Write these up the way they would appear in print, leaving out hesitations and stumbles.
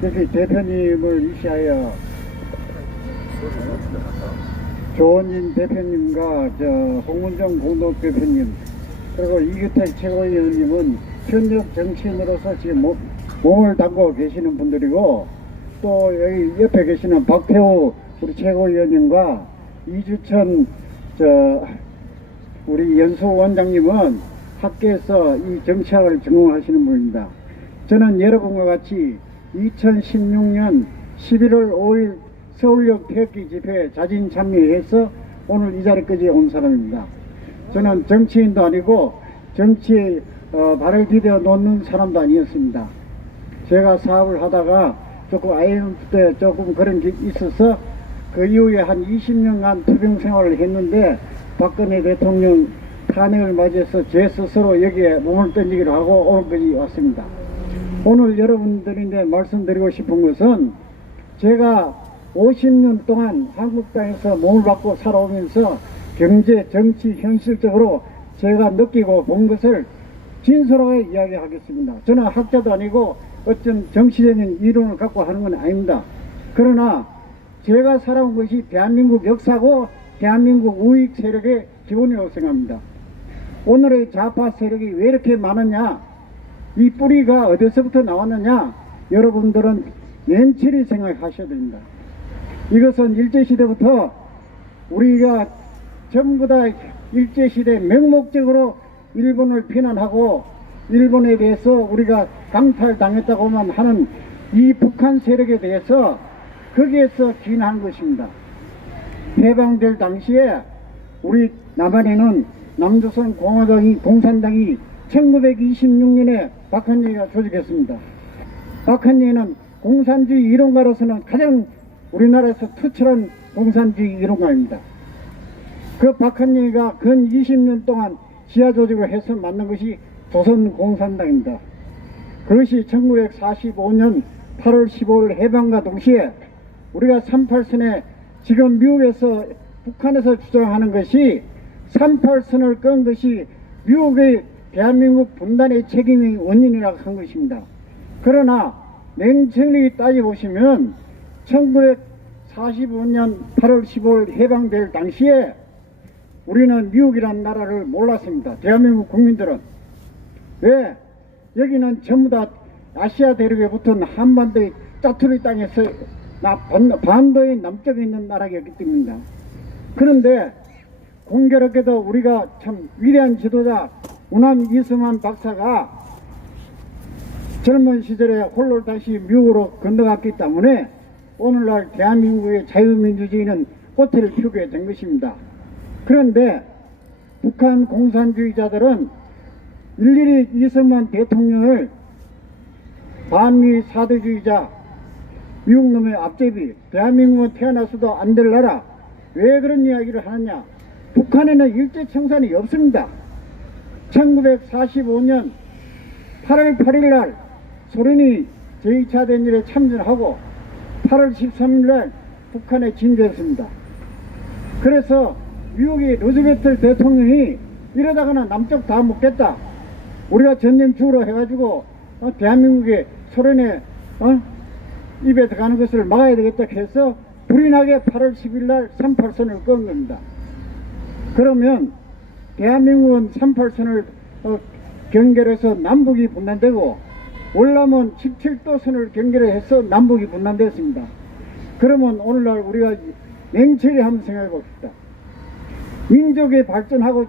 여기 대표님을 위시하여 조원진 대표님과 홍문정 공동대표님 그리고 이규택 최고위원님은 현역 정치인으로서 지금 몸을 담고 계시는 분들이고, 또 여기 옆에 계시는 박태우 우리 최고위원님과 이주천 우리 연수원장님은 학계에서 이 정치학을 전공하시는 분입니다. 저는 여러분과 같이 2016년 11월 5일 서울역 태극기 집회에 자진 참여해서 오늘 이 자리까지 온 사람입니다. 저는 정치인도 아니고 정치에 발을 디뎌 놓는 사람도 아니었습니다. 제가 사업을 하다가 조금 IMF 때 조금 그런 게 있어서 그 이후에 한 20년간 투병 생활을 했는데 박근혜 대통령 탄핵을 맞이해서 제 스스로 여기에 몸을 던지기로 하고 오늘까지 왔습니다. 오늘 여러분들인데 말씀드리고 싶은 것은 제가 50년 동안 한국 땅에서 몸을 받고 살아오면서 경제, 정치, 현실적으로 제가 느끼고 본 것을 진솔하게 이야기하겠습니다. 저는 학자도 아니고 어떤 정치적인 이론을 갖고 하는 건 아닙니다. 그러나 제가 살아온 것이 대한민국 역사고 대한민국 우익 세력의 기본이라고 생각합니다. 오늘의 좌파 세력이 왜 이렇게 많았냐, 이 뿌리가 어디서부터 나왔느냐, 여러분들은 냉철히 생각하셔야 됩니다. 이것은 일제시대부터 우리가 전부 다 일제시대 맹목적으로 일본을 비난하고 일본에 대해서 우리가 강탈당했다고만 하는 이 북한 세력에 대해서 거기에서 기인한 것입니다. 해방될 당시에 우리 남한에는 남조선 공산당이 1926년에 박헌영이가 조직했습니다. 박헌영은 공산주의 이론가로서는 가장 우리나라에서 투철한 공산주의 이론가입니다. 그 박헌영이가 근 20년 동안 지하조직을 해서 만든 것이 조선공산당입니다. 그것이 1945년 8월 15일 해방과 동시에 우리가 38선에 지금 미국에서 북한에서 주장하는 것이 38선을 끈 것이 미국의 대한민국 분단의 책임의 원인이라고 한 것입니다. 그러나 냉철히 따져보시면 1945년 8월 15일 해방될 당시에 우리는 미국이라는 나라를 몰랐습니다. 대한민국 국민들은. 왜? 여기는 전부 다 아시아 대륙에 붙은 한반도의 짜투리 땅에서 반도의 남쪽에 있는 나라였기 때문입니다. 그런데 공교롭게도 우리가 참 위대한 지도자 우남 이승만 박사가 젊은 시절에 홀로 다시 미국으로 건너갔기 때문에 오늘날 대한민국의 자유민주주의는 꽃을 피우게 된 것입니다. 그런데 북한 공산주의자들은 일일이 이승만 대통령을 반미 사대주의자, 미국놈의 앞제비, 대한민국은 태어나서도 안 될 나라, 왜 그런 이야기를 하느냐. 북한에는 일제청산이 없습니다. 1945년 8월 8일 날 소련이 제2차 대전에 참전하고 8월 13일 날 북한에 진주했습니다. 그래서 미국의 루즈벨트 대통령이 이러다가는 남쪽 다 먹겠다, 우리가 전쟁 주로 해가지고 대한민국의 소련의 입에 들어가는 것을 막아야 되겠다 해서 불이 나게 8월 10일 날 38선을 끈 겁니다. 그러면 대한민국은 38선을 경계해서 남북이 분단되고 월남은 17도선을 경계해서 남북이 분단됐습니다. 그러면 오늘날 우리가 냉철히 한번 생각해 봅시다. 민족의 발전하고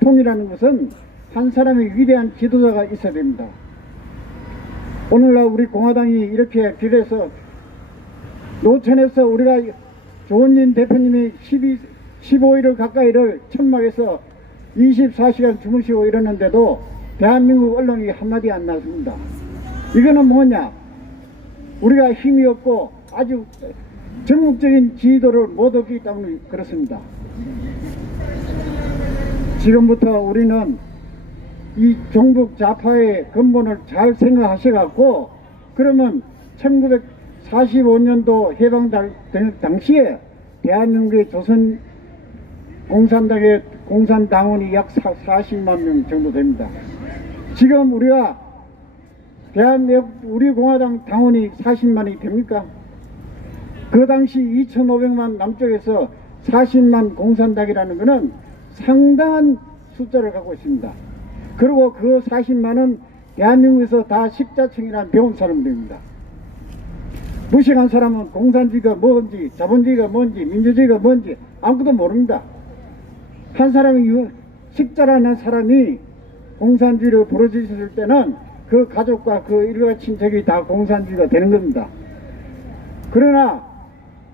통일하는 것은 한 사람의 위대한 지도자가 있어야 됩니다. 오늘날 우리 공화당이 이렇게 길에서 노천에서 우리가 조원진 대표님이 15일을 가까이를 천막에서 24시간 주무시고 이러는데도 대한민국 언론이 한마디 안 나왔습니다. 이거는 뭐냐, 우리가 힘이 없고 아주 전국적인 지휘도를 못 얻기 때문에 그렇습니다. 지금부터 우리는 이 종북 좌파의 근본을 잘 생각하셔갖고, 그러면 1945년도 해방 당시에 대한민국의 조선 공산당의 공산당원이 약 40만 명 정도 됩니다. 지금 우리가 대한민국 우리 공화당 당원이 40만이 됩니까? 그 당시 2,500만 남쪽에서 40만 공산당이라는 것은 상당한 숫자를 갖고 있습니다. 그리고 그 40만은 대한민국에서 다 식자층이란 배운 사람들입니다. 무식한 사람은 공산주의가 뭔지, 자본주의가 뭔지, 민주주의가 뭔지 아무것도 모릅니다. 한 사람이 식자라는 사람이 공산주의를 부르짖을 때는 그 가족과 그 일가 친척이 다 공산주의가 되는 겁니다. 그러나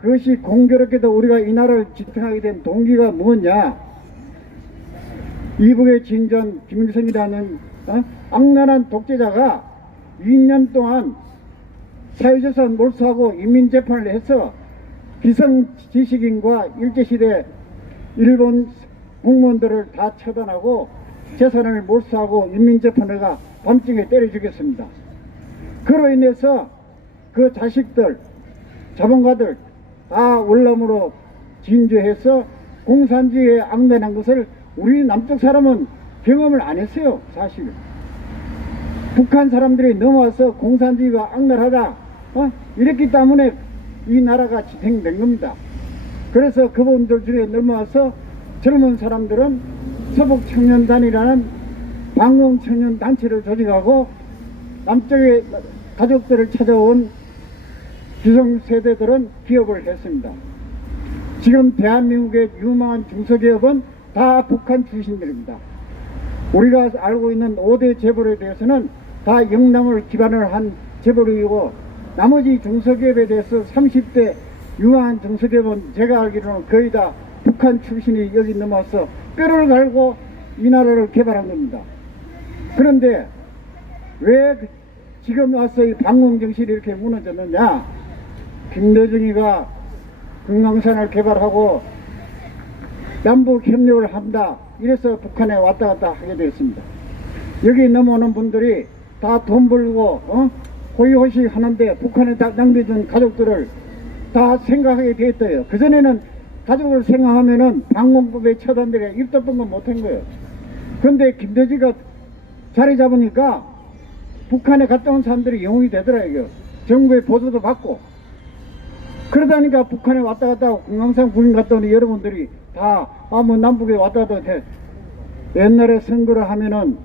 그것이 공교롭게도 우리가 이 나라를 지탱하게 된 동기가 뭐냐? 이북의 진전 김일성이라는 악랄한 독재자가 2년 동안 사회재산 몰수하고 인민재판을 해서 기성지식인과 일제시대 일본 공무원들을 다 처단하고 재산을 몰수하고 인민재판회가 밤중에 때려 죽였습니다. 그로 인해서 그 자식들, 자본가들 다 월남으로 진주해서 공산주의에 악랄한 것을 우리 남쪽 사람은 경험을 안 했어요. 사실 북한 사람들이 넘어와서 공산주의가 악랄하다 이랬기 때문에 이 나라가 지탱된 겁니다. 그래서 그분들 중에 넘어와서 젊은 사람들은 서북청년단이라는 방공청년 단체를 조직하고 남쪽의 가족들을 찾아온 기성세대들은 기업을 했습니다. 지금 대한민국의 유망한 중소기업은 다 북한 출신들입니다. 우리가 알고 있는 5대 재벌에 대해서는 다 영남을 기반으로 한 재벌이고 나머지 중소기업에 대해서 30대 유망한 중소기업은 제가 알기로는 거의 다 북한 출신이 여기 넘어와서 뼈를 갈고 이 나라를 개발한 겁니다. 그런데 왜 지금 와서 이 방공정신이 이렇게 무너졌느냐? 김대중이가 금강산을 개발하고 남북 협력을 한다. 이래서 북한에 왔다 갔다 하게 되었습니다. 여기 넘어오는 분들이 다 돈 벌고 호의호식 하는데 북한에 다 낭비해준 가족들을 다 생각하게 되었어요. 그전에는 가족을 생각하면은 방공법에 처단되려 입도 뻥긋 못한 거예요. 그런데 김대중이가 자리 잡으니까 북한에 갔다 온 사람들이 영웅이 되더라고요. 정부의 보조도 받고. 그러다니까 북한에 왔다 갔다 하고 금강산 구민 갔다 오니 여러분들이 다 뭐 남북에 왔다 갔다 해. 옛날에 선거를 하면은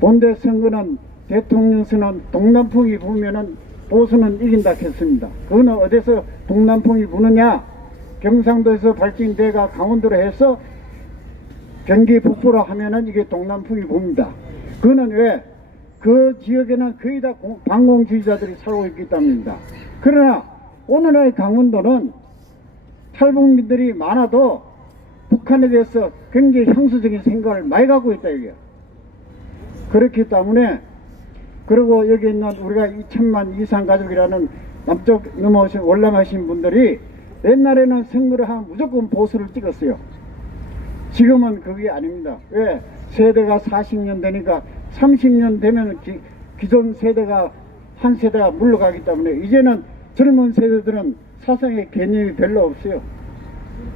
본대 선거는 대통령 선은 동남풍이 부면은 보수는 이긴다 했습니다. 그거는 어디서 동남풍이 부느냐? 경상도에서 발진대가 강원도로 해서 경기 북부로 하면은 이게 동남풍이 붑니다. 그거는 왜? 그 지역에는 거의 다 반공주의자들이 살고 있기 때문입니다. 그러나 오늘날 강원도는 탈북민들이 많아도 북한에 대해서 굉장히 향수적인 생각을 많이 갖고 있다 이게. 그렇기 때문에 그리고 여기 있는 우리가 2천만 이상 가족이라는 남쪽 넘어오신 월남하신 분들이 옛날에는 선거를 하면 무조건 보수를 찍었어요. 지금은 그게 아닙니다. 왜? 세대가 40년 되니까 30년 되면 기존 세대가 한 세대가 물러가기 때문에 이제는 젊은 세대들은 사상의 개념이 별로 없어요.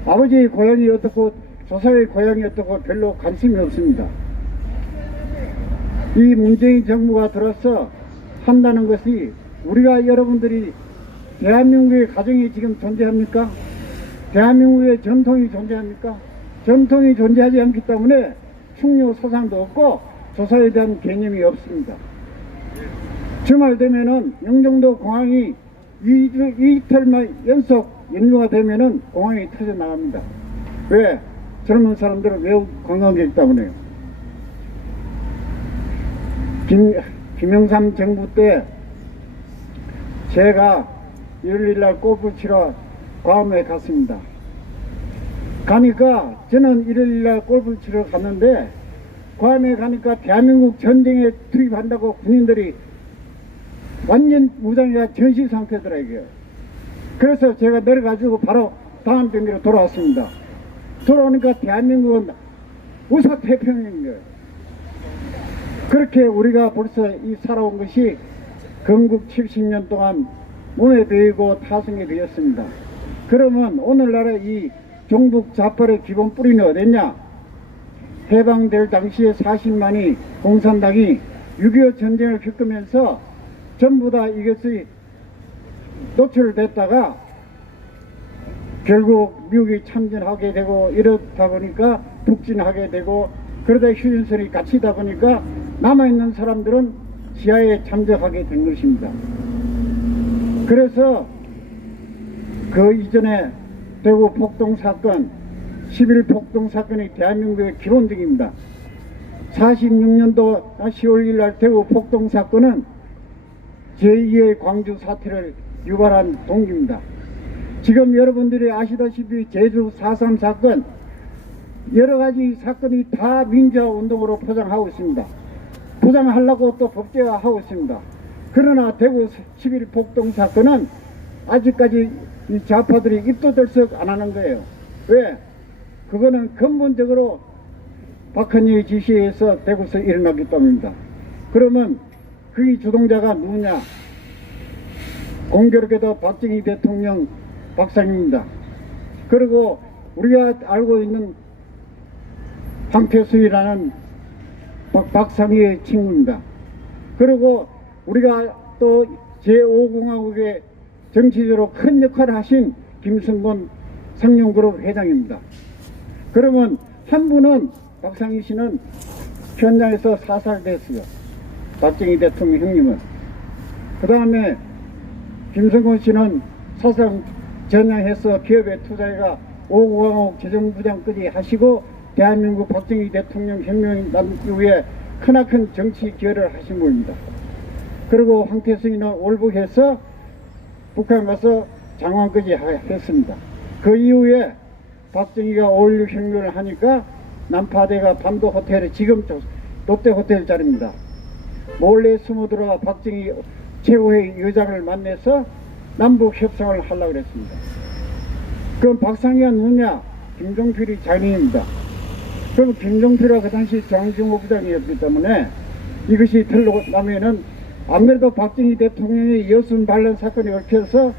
아버지의 고향이 어떻고 조상의 고향이 어떻고 별로 관심이 없습니다. 이 문재인 정부가 들어서 한다는 것이 우리가 여러분들이 대한민국의 가정이 지금 존재합니까? 대한민국의 전통이 존재합니까? 전통이 존재하지 않기 때문에 충효 사상도 없고 조사에 대한 개념이 없습니다. 주말 되면은 영종도 공항이 이틀만 연속 연휴가 되면은 공항이 터져 나갑니다. 왜? 젊은 사람들은 외국 관광객이기 때문에요. 김영삼 정부 때 제가 1일날 골프 치러 괌에 갔습니다. 가니까 저는 1일날 골프 치러 갔는데 괌에 가니까 대한민국 전쟁에 투입한다고 군인들이 완전 무장이가 전시 상태더라고요. 그래서 제가 내려가지고 바로 다음 병기로 돌아왔습니다. 돌아오니까 대한민국은 우사태평인 거예요. 그렇게 우리가 벌써 이 살아온 것이 건국 70년 동안 몸에 배이고 타성이 되었습니다. 그러면 오늘날의 이 종북 좌빨의 기본 뿌리는 어딨냐? 해방될 당시에 40만이 공산당이 6.25 전쟁을 겪으면서 전부 다 이것이 노출됐다가 결국 미국이 참전하게 되고 이렇다 보니까 북진하게 되고 그러다 휴전선이 갇히다 보니까 남아있는 사람들은 지하에 잠적하게 된 것입니다. 그래서 그 이전에 대구 폭동 사건, 11 폭동 사건이 대한민국의 기본적입니다. 46년도 10월 1일 날 대구 폭동 사건은 제2의 광주 사태를 유발한 동기입니다. 지금 여러분들이 아시다시피 제주 4.3 사건, 여러가지 사건이 다 민주화운동으로 포장하고 있습니다. 포장하려고 또 법제화하고 있습니다. 그러나 대구 11 폭동 사건은 아직까지 이 좌파들이 입도 들썩 안 하는 거예요. 왜? 그거는 근본적으로 박헌희의 지시에 의해서 대구에서 일어났기 때문입니다. 그러면 그 주동자가 누구냐? 공교롭게도 박정희 대통령 박상입니다. 그리고 우리가 알고 있는 황태수라는 박상희의 친구입니다. 그리고 우리가 또 제5공화국의 정치적으로 큰 역할을 하신 김성곤 상용그룹 회장입니다. 그러면 한 분은 박상희 씨는 현장에서 사살됐어요. 박정희 대통령 형님은. 그 다음에 김성곤 씨는 사상 전향해서 기업에 투자해가 5공화국 재정부장까지 하시고 대한민국 박정희 대통령 혁명이 난 이후에 크나큰 정치 기여를 하신 분입니다. 그리고 황태승이는 월북해서 북한 가서 장관까지 했습니다. 그 이후에 박정희가 5.16 혁명을 하니까 남파대가 밤도 호텔에 지금 롯데 호텔 자리입니다. 몰래 숨어들어가 박정희 최고의 여장을 만나서 남북 협상을 하려고 그랬습니다. 그럼 박상희가 누구냐? 김종필이 장인입니다. 그럼 김종필은 그 당시 중앙정보부장이었기 때문에 이것이 들러나면은 안 그래도 박정희 대통령의 여순 반란 사건이 얽혀서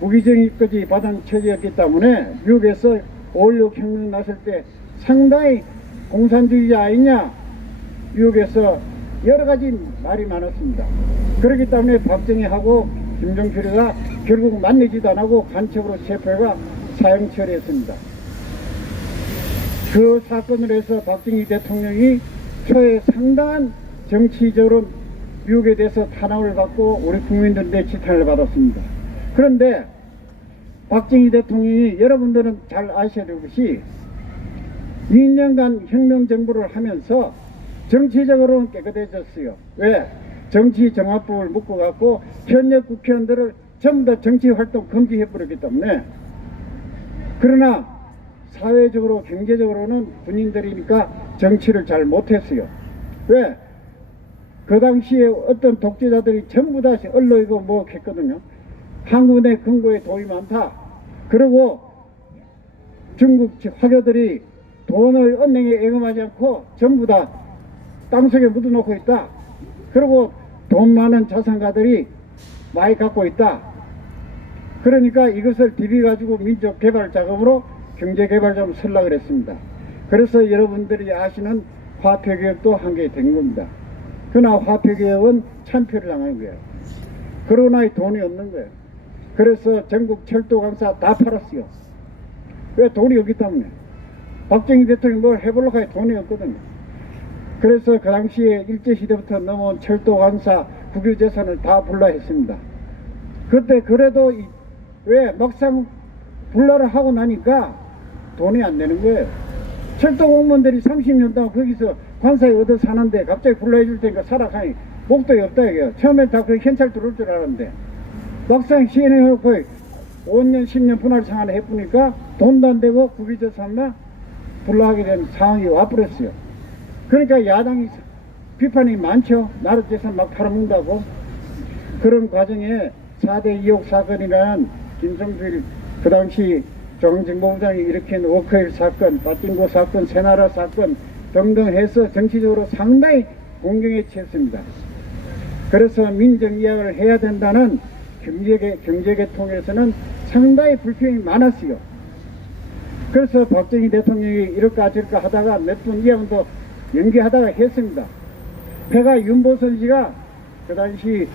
무기징역까지 받은 처지였기 때문에 미국에서 5.16 혁명 났을 때 상당히 공산주의자 아니냐 미국에서 여러 가지 말이 많았습니다. 그렇기 때문에 박정희하고 김종필이가 결국 만나지도 안 하고 간첩으로 체포해가 사형 처리했습니다. 그 사건으로 해서 박정희 대통령이 초에 상당한 정치적으로 미국에 대해서 탄압을 받고 우리 국민들한테 지탄을 받았습니다. 그런데 박정희 대통령이 여러분들은 잘 아셔야 될 것이 2년간 혁명정부를 하면서 정치적으로는 깨끗해졌어요. 왜? 정치정화법을 묶어갖고 현역 국회의원들을 전부 다 정치활동 금지해버렸기 때문에. 그러나 사회적으로 경제적으로는 군인들이니까 정치를 잘 못했어요. 왜? 그 당시에 어떤 독재자들이 전부 다 언론이고 뭐 했거든요. 한국 내 근거에 돈이 많다. 그리고 중국 화교들이 돈을 은행에 예금하지 않고 전부 다 땅속에 묻어놓고 있다. 그리고 돈 많은 자산가들이 많이 갖고 있다. 그러니까 이것을 디비가지고 민족개발 자금으로 경제개발자금 쓰려고 그랬습니다. 그래서 여러분들이 아시는 화폐개혁도 한 게 된 겁니다. 그러나 화폐개혁은 참패를 당한 거예요. 그러나 돈이 없는 거예요. 그래서 전국 철도강사 다 팔았어요. 왜? 돈이 없기 때문에. 박정희 대통령이 뭘 해보려고 해 돈이 없거든요. 그래서 그 당시에 일제시대부터 넘어온 철도강사 국유재산을 다 불라했습니다. 그때 그래도 왜 막상 불라를 하고 나니까 돈이 안 되는 거예요. 철도 공무원들이 30년 동안 거기서 관사에 얻어 사는데 갑자기 불러해 줄 테니까 살아가니 목돈이 없다 이게요. 처음엔 다 그 현찰 들어올 줄 알았는데 막상 시행해놓고 5년 10년 분할 상환을 해보니까 돈도 안 되고 국유재산만 불러하게 된 상황이 와버렸어요. 그러니까 야당이 비판이 많죠. 나라 재산 막 팔아먹는다고. 그런 과정에 4대 2억 사건이라는 김성필 그 당시 중앙정보부장이 일으킨 워커힐 사건, 빠띵고 사건, 새나라 사건 등등 해서 정치적으로 상당히 공경에 처했습니다. 그래서 민정이야기를 해야 된다는 경제계통에서는 상당히 불평이 많았어요. 그래서 박정희 대통령이 이럴까 저럴까 하다가 몇 번 이야기도 연기하다가 했습니다. 배가 윤보선 씨가 그 당시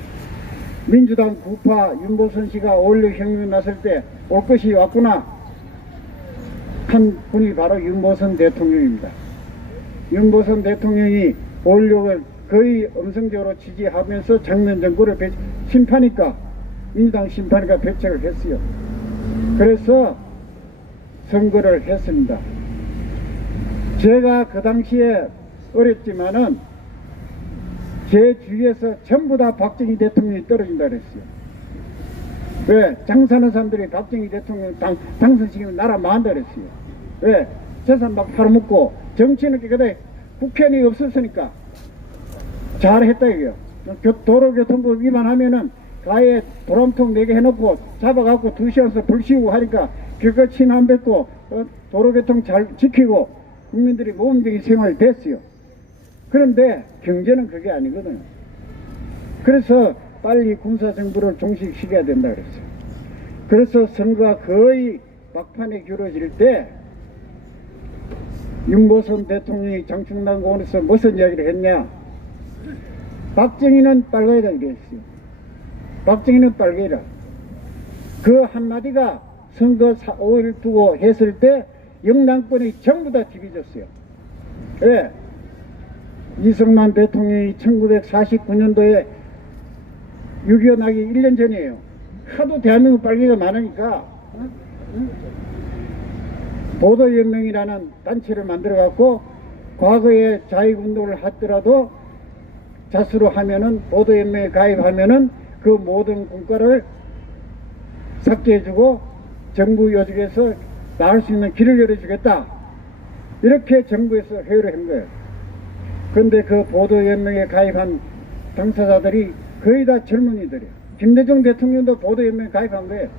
민주당 구파 윤보선 씨가 5.16 혁명 났을 때 올 것이 왔구나 한 분이 바로 윤보선 대통령입니다. 윤보선 대통령이 5.16을 거의 음성적으로 지지하면서 정면 정부를 심판이니까 민주당 심판이니까 배척을 했어요. 그래서 선거를 했습니다. 제가 그 당시에 어렸지만은 제 주위에서 전부 다 박정희 대통령이 떨어진다 그랬어요. 왜? 장사하는 사람들이 박정희 대통령 당선시키면 나라 망한다 그랬어요. 왜? 재산 막 팔아먹고 정치는 그때 국회의원이 없었으니까 잘했다 이거요. 도로교통법 위반하면은 가에 도람통 4개 해놓고 잡아갖고 2시간서 불 씌우고 하니까 길거 침 안 뱉고 도로교통 잘 지키고 국민들이 모범적인 생활이 됐어요. 그런데 경제는 그게 아니거든요. 그래서 빨리 군사정부를 종식시켜야 된다 그랬어요. 그래서 선거가 거의 막판에 길어질 때 윤보선 대통령이 장충남 공원에서 무슨 이야기를 했냐. 박정희는 빨가이다 이랬어요. 박정희는 빨개라. 그 한마디가 선거 5일 두고 했을 때 영남권이 전부 다 뒤집어졌어요. 왜? 이승만 대통령이 1949년도에 6.25 나기 1년 전이에요. 하도 대한민국 빨개가 많으니까 보도연맹이라는 단체를 만들어갖고 과거에 자익운동을 하더라도 자수로 하면은 보도연맹에 가입하면은 그 모든 공과를 삭제해주고 정부 요직에서 나올 수 있는 길을 열어주겠다. 이렇게 정부에서 회의를 한 거예요. 그런데 그 보도연맹에 가입한 당사자들이 거의 다 젊은이들이에요. 김대중 대통령도 보도연맹에 가입한 거예요.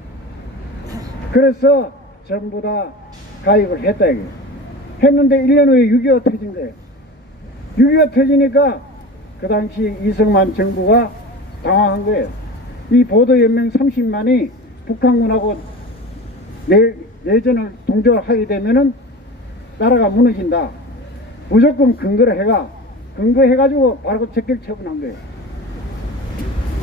그래서 전부 다 가입을 했다 이거예요. 했는데 1년 후에 6.25 터진 거예요. 6.25 터지니까 그 당시 이승만 정부가 당황한 거예요. 이 보도연맹 30만이 북한군하고 내전을 동조하게 되면은 나라가 무너진다. 무조건 근거를 근거해가지고 바로 적격 처분한 거예요.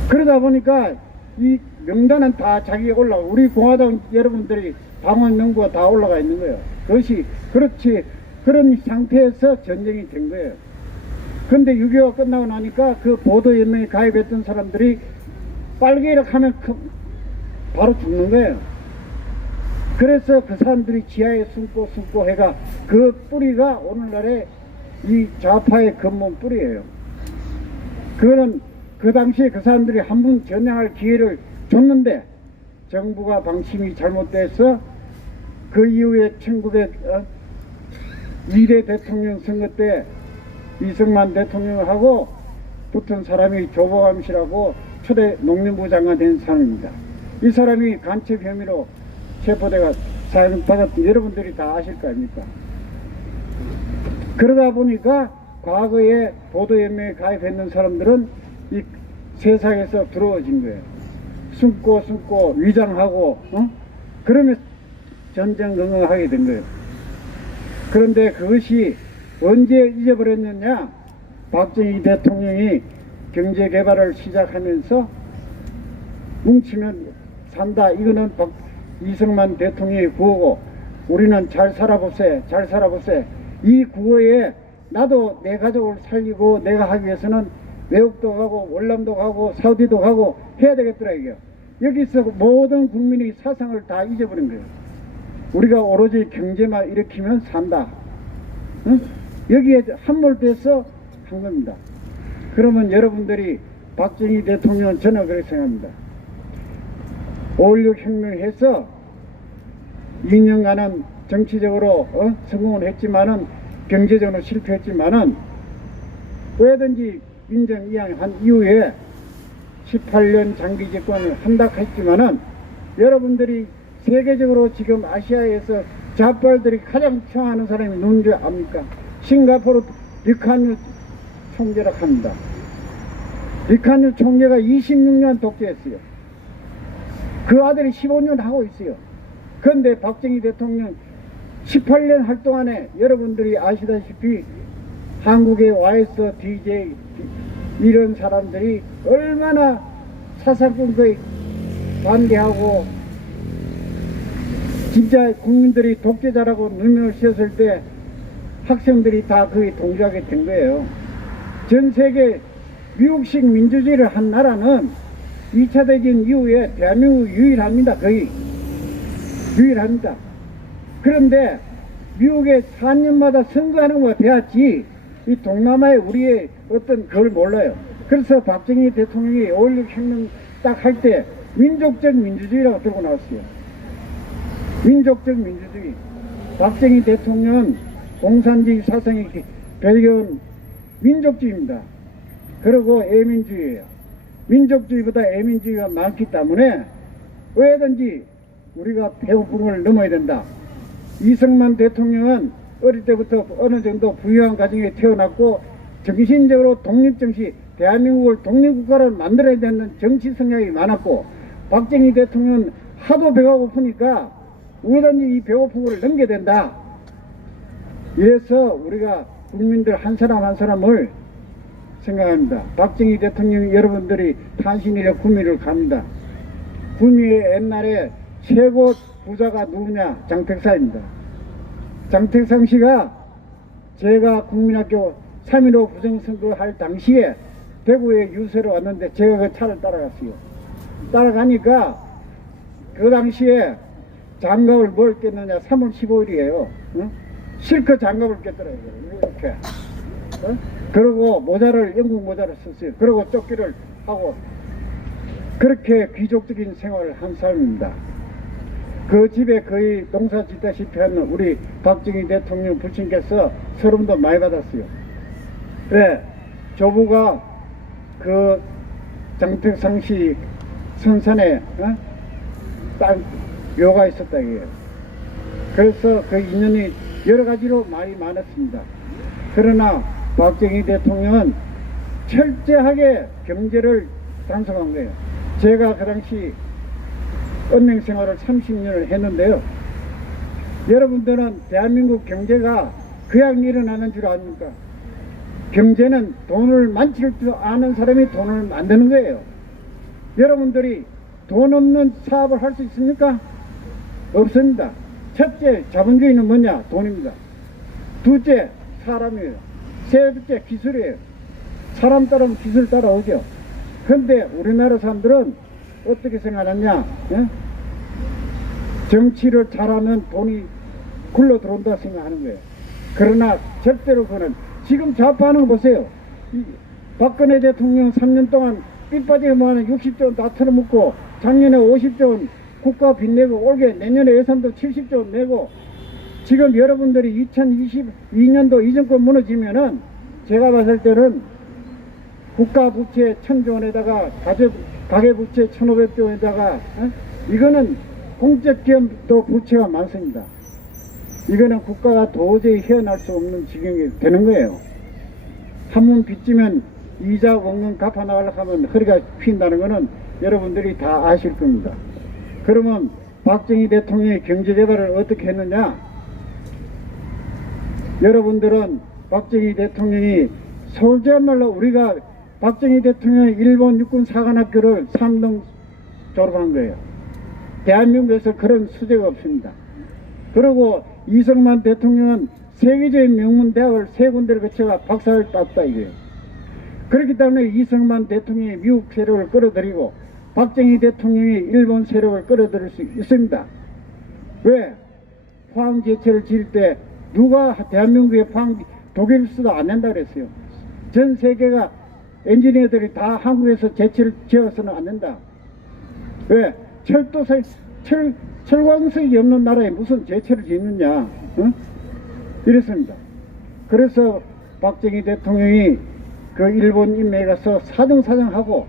그러다 보니까 이 명단은 다 자기가 올라가고 우리 공화당 여러분들이 당원 명부가 다 올라가 있는 거예요. 그것이 그렇지 그런 상태에서 전쟁이 된 거예요. 그런데 6.25가 끝나고 나니까 그 보도연맹에 가입했던 사람들이 빨개이락 하면 바로 죽는 거예요. 그래서 그 사람들이 지하에 숨고 해가 그 뿌리가 오늘날의 이 좌파의 근본 뿌리예요. 그거는 그 당시에 그 사람들이 한 번 전향할 기회를 줬는데 정부가 방침이 잘못돼서 그 이후에 1902대 대통령 선거 때 이승만 대통령하고 붙은 사람이 조보암 씨라고 초대 농림부 장관 된 사람입니다. 이 사람이 간첩 혐의로 체포돼가 사형받았던 여러분들이 다 아실 거 아닙니까? 그러다 보니까 과거에 보도연맹에 가입했는 사람들은 이 세상에서 두려워진 거예요. 숨고 위장하고 그러면 전쟁긍긍하게 된 거예요. 그런데 그것이 언제 잊어버렸느냐. 박정희 대통령이 경제개발을 시작하면서 뭉치면 산다. 이거는 이승만 대통령의 구호고 우리는 잘 살아보세. 이 구호에 나도 내 가족을 살리고 내가 하기 위해서는 외국도 가고 월남도 가고 사우디도 가고 해야 되겠더라 이게요. 여기서 모든 국민의 사상을 다 잊어버린 거예요. 우리가 오로지 경제만 일으키면 산다. 응? 여기에 함몰돼서 한 겁니다. 그러면 여러분들이 박정희 대통령은 저는 그렇게 생각합니다. 5.16 혁명해서 2년간은 정치적으로 성공을 했지만은 경제적으로 실패했지만은 왜든지 민정 이양한 이후에 18년 장기 집권을 한다했지만은 여러분들이 세계적으로 지금 아시아에서 좌빨들이 가장 추앙하는 사람이 누군지 압니까? 싱가포르 리칸유 총재라 합니다. 리칸유 총재가 26년 독재했어요. 그 아들이 15년 하고 있어요. 그런데 박정희 대통령 18년 할 동안에 여러분들이 아시다시피 한국에 와 있어 DJ 이런 사람들이 얼마나 사사건거에 반대하고 진짜 국민들이 독재자라고 누명을 씌웠을 때 학생들이 다 거의 동조하게 된 거예요. 전 세계 미국식 민주주의를 한 나라는 2차 대전 이후에 대한민국 유일합니다. 거의 유일합니다. 그런데 미국에 4년마다 선거하는 거 배웠지 이 동남아에 우리의 어떤 그걸 몰라요. 그래서 박정희 대통령이 5.16 혁명 딱 할 때 민족적 민주주의라고 들고 나왔어요. 민족적 민주주의. 박정희 대통령은 공산주의 사상의 배경은 민족주의입니다. 그리고 애민주의예요. 민족주의보다 애민주의가 많기 때문에 왜든지 우리가 배고픈 걸 넘어야 된다. 이승만 대통령은 어릴 때부터 어느 정도 부유한 가정에 태어났고 정신적으로 독립정신, 대한민국을 독립국가를 만들어야 되는 정치 성향이 많았고 박정희 대통령은 하도 배가 고프니까 왜든지 이 배고픈 걸 넘겨야 된다. 이래서 우리가 국민들 한 사람 한 사람을 생각합니다. 박정희 대통령이 여러분들이 탄신일에 구미를 갑니다. 구미의 옛날에 최고 부자가 누구냐? 장택사입니다. 장택상 씨가 제가 국민학교 3.15 부정선거 할 당시에 대구에 유세로 왔는데 제가 그 차를 따라갔어요. 따라가니까 그 당시에 장갑을 뭘 꼈느냐? 3월 15일이에요. 응? 실컷 장갑을 꼈더라고요. 이렇게. 어? 그리고 모자를, 영국 모자를 썼어요. 그리고 조끼를 하고 그렇게 귀족적인 생활을 한 사람입니다. 그 집에 거의 농사 짓다시피 하는 우리 박정희 대통령 부친께서 서름도 많이 받았어요. 네, 조부가 그 장택상 씨 선산에 땅 묘가 있었다 이게요. 그래서 그 인연이 여러 가지로 말이 많았습니다. 그러나 박정희 대통령은 철저하게 경제를 단속한 거예요. 제가 그 당시 은행 생활을 30년을 했는데요. 여러분들은 대한민국 경제가 그냥 일어나는 줄 아십니까? 경제는 돈을 만질 줄 아는 사람이 돈을 만드는 거예요. 여러분들이 돈 없는 사업을 할 수 있습니까? 없습니다. 첫째, 자본주의는 뭐냐? 돈입니다. 둘째, 사람이에요. 셋째, 기술이에요. 사람 따르면 기술 따라오죠. 그런데 우리나라 사람들은 어떻게 생각하냐? 예? 정치를 잘하면 돈이 굴러 들어온다 생각하는 거예요. 그러나 절대로 그는 지금 좌파하는 거 보세요. 박근혜 대통령 3년 동안 삐빠지게 뭐하는 60조 원 다 털어먹고 작년에 50조 원 국가 빚내고 올게 내년에 예산도 70조 원 내고 지금 여러분들이 2022년도 이정권 무너지면은 제가 봤을 때는 국가 부채 1000조 원에다가 가계부채 1500조 원에다가 이거는 공적 기업도 부채가 많습니다. 이거는 국가가 도저히 헤어날 수 없는 지경이 되는 거예요. 한 번 빚지면 이자 원금 갚아 나가려고 하면 허리가 휜다는 거는 여러분들이 다 아실 겁니다. 그러면 박정희 대통령이 경제개발을 어떻게 했느냐? 여러분들은 박정희 대통령이 솔직한말로 우리가 박정희 대통령이 일본 육군 사관학교를 3등 졸업한 거예요. 대한민국에서 그런 수재가 없습니다. 그리고 이승만 대통령은 세계적인 명문 대학을 3군데를 거쳐가 박사를 땄다 이거예요. 그렇기 때문에 이승만 대통령이 미국 세력을 끌어들이고 박정희 대통령이 일본 세력을 끌어들일 수 있습니다. 왜? 포항제철을 지을 때 누가 대한민국에 독일 수도 안 낸다 그랬어요. 전 세계가 엔지니어들이 다 한국에서 제철을 지어서는 안 된다. 왜? 철광석이 없는 나라에 무슨 제철을 짓느냐? 어? 이랬습니다. 그래서 박정희 대통령이 그 일본 인맥에 가서 사정하고